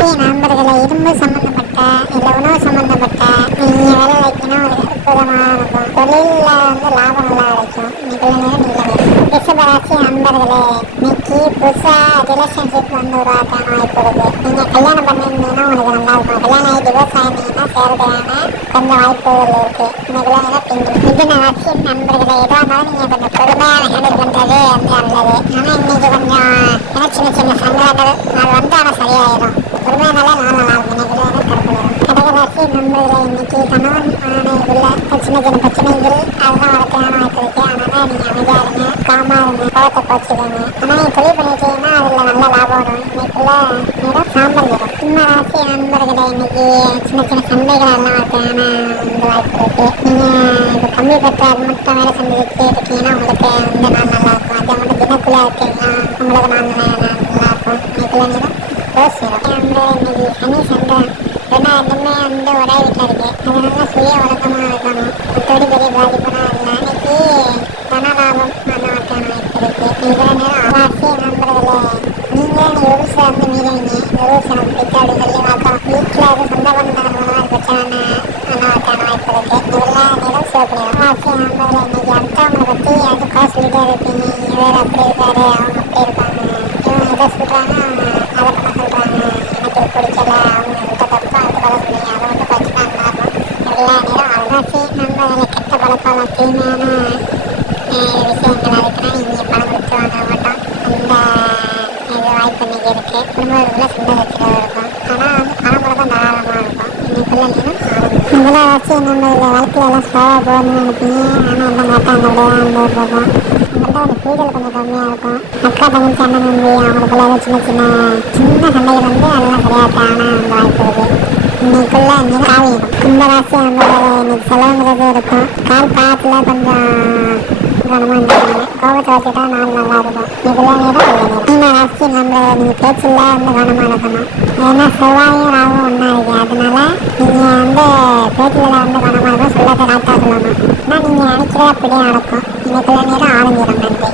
ராசி நண்பர்களை இரும்பு சம்பந்தப்பட்ட இல்லை உணவு சம்பந்தப்பட்ட நீங்கள் வேலை வைக்கணும் ஒரு அற்புதமாக இருக்கும் தொழிலில் வந்து லாபம் நல்லா கிடைக்கும். இன்னைக்குள்ள நேரம் நீங்கள் ரிஷபராசி நண்பர்களே இன்னைக்கு புதுசாக ரிலேஷன்ஷிப் வந்து உருவாக்கான வாய்ப்பு இருக்கு. நீங்கள் கல்யாணம் பண்ணியிருந்தீங்கன்னா உங்களுக்கு நல்லா இருக்கும். கல்யாணம் ஆகி டிவோர்ஸ் ஆயிருந்தீங்கன்னா சேர்றதுக்கான கொஞ்சம் வாய்ப்புகள் இருக்குது இன்னைக்குள்ள நேரம் பிங்கு மிதுன ராசி நண்பர்களே எதுவாக இருந்தாலும் நீங்கள் கொஞ்சம் பொறுமையாக ஹேண்டில் பண்ணுறது வந்து நல்லது. ஆனால் இன்னைக்கு கொஞ்சம் ஏன்னா சின்ன சின்ன சங்கடங்கள் அது வந்து ஆனால் சரியாயிடும் பொறுமையானாலே நாள் நல்லா இருக்கும் இன்னைக்குள்ள நேரம் கருப்பு வரும் கடகராசி நண்பர்களே இன்னைக்கு கணவன் ஆணைக்குள்ள சின்ன சின்ன பிரச்சனைகள் அதெல்லாம் வரக்கான வாய்ப்பு இருக்கு. அதனால நீங்க அமைதியா இருங்க. காமா இருங்க. கோவத்தை போச்சுக்கோங்க ஆனா நீங்க தொழில் பண்ணிட்டீங்கன்னா அதுல நல்ல லாபம் வரும். இன்னைக்குள்ள நேரம் சாம்பல் வரும். சிம்ம ராசி நண்பர்களே இன்னைக்கு சின்ன சின்ன சண்டைகள் எல்லாம் வரக்கான இந்த வாய்ப்பு இருக்கு. நீங்க இப்போ கம்மி பெற்ற அது மட்டும் வேலை செஞ்சுட்டு இருக்கீங்கன்னா உங்களுக்கு இந்த நாள் நல்லா இருக்கும். அது மட்டும் தினக்குள்ள இருக்கீங்கன்னா உங்களுக்கு நாள் நல்லா இருக்கும். இன்னைக்குள்ள நேரம் ரோஸ் நிறம் அந்த இன்னைக்கு சனி சண்டை ஏன்னா ரெண்டுமே வந்து ஒரே வீட்டில் இருக்கு. அதனால சுய வழக்கமாக இருக்கணும். மற்றபடி பெரிய பாதிப்புலாம் இல்லை. இன்னைக்கு தனலாபம் அந்த மாதிரியான இருக்கு. இவ்வளோ நேரம் ராசி நண்பர்களே நீங்களே ரூல்ஸ் வந்து மீறிங்க ரூல்ஸ் எனக்கு சொல்லி வீட்டில் சொந்த பிரச்சனை வாய்ப்பு இருக்கு. சிவப்பு இன்னைக்கு அடுத்தவங்களை பற்றி சொல்லிட்டே இவர் அப்படி இருக்காரு அவங்க அப்படி இருப்பாங்க இவங்க இதை சொல்கிறாங்க அவங்க அதை பண்ண சொல்கிறாங்க எனக்கு இது பிடிக்கல அவங்க விட்ட தப்பு அது பண்ண சொன்னீங்க அதை வந்து பிரச்சனை இருந்தாலும் எல்லா நேரம் அழகாச்சு நம்ம கெட்ட பழக்கம் தீமையான அஹ், விஷயங்கள் அதுக்குன்னா நீங்கள் பணம் கொடுத்து வாங்க மாட்டோம் அந்த இது வாய்ப்பு இன்றைக்கி இருக்குது இருக்கு. குடும்பத்துக்குள்ள சந்தோஷத்தில் இருக்கும். ஆனால் வந்து பணம் பழக்கம் தாராளமாக இருக்கும். இன்னைக்குள்ள நேரம் இதெல்லாம் வச்சு நம்ம இதில் வாழ்க்கையில எல்லாம் ஸ்லோவாக போகணும்னு நினைப்பீங்க. ஆனால் அந்த மாட்டாங்க அப்படியே அந்த ஒரு போகும் நம்மள்ட்ட வந்து புரிதல் கொஞ்சம் கம்மியாக இருக்கும். அக்கா தங்கச்சி அண்ணன் தம்பி அவங்களுக்குள்ள சின்ன சின்ன சின்ன சண்டைகள் வந்து அதெல்லாம் கிடையாது. ஆனால் அந்த வாய்ப்பு இருக்குது இன்னைக்குள்ள நிறம் காவியம் கும்பராசி அந்த இன்னைக்கு செலவுங்கிறது இருக்கும். கால் பாத்துல கொஞ்சம் கவனமாக இருந்தாங்க கோபத்தை வச்சுட்டா நாள் நல்லா இருக்கும். இதுல நேரம் மீன ராசி நம்ம நீங்கள் பேச்சில் வந்து கவனமாக இருக்கணும் ஏன்னா செவ்வாயும் ராவும் ஒன்றா இருக்கு. அதனால நீங்கள் வந்து பேச்சில் வந்து கவனமாக இருக்கும் சொல்லத்தை கரெக்டாக சொல்லணும். ஆனால் நீங்கள் நினைக்கிறத அப்படியே நடக்கும். இன்னைக்குள்ள நேரம் ஆரஞ்சிடும் நன்றி.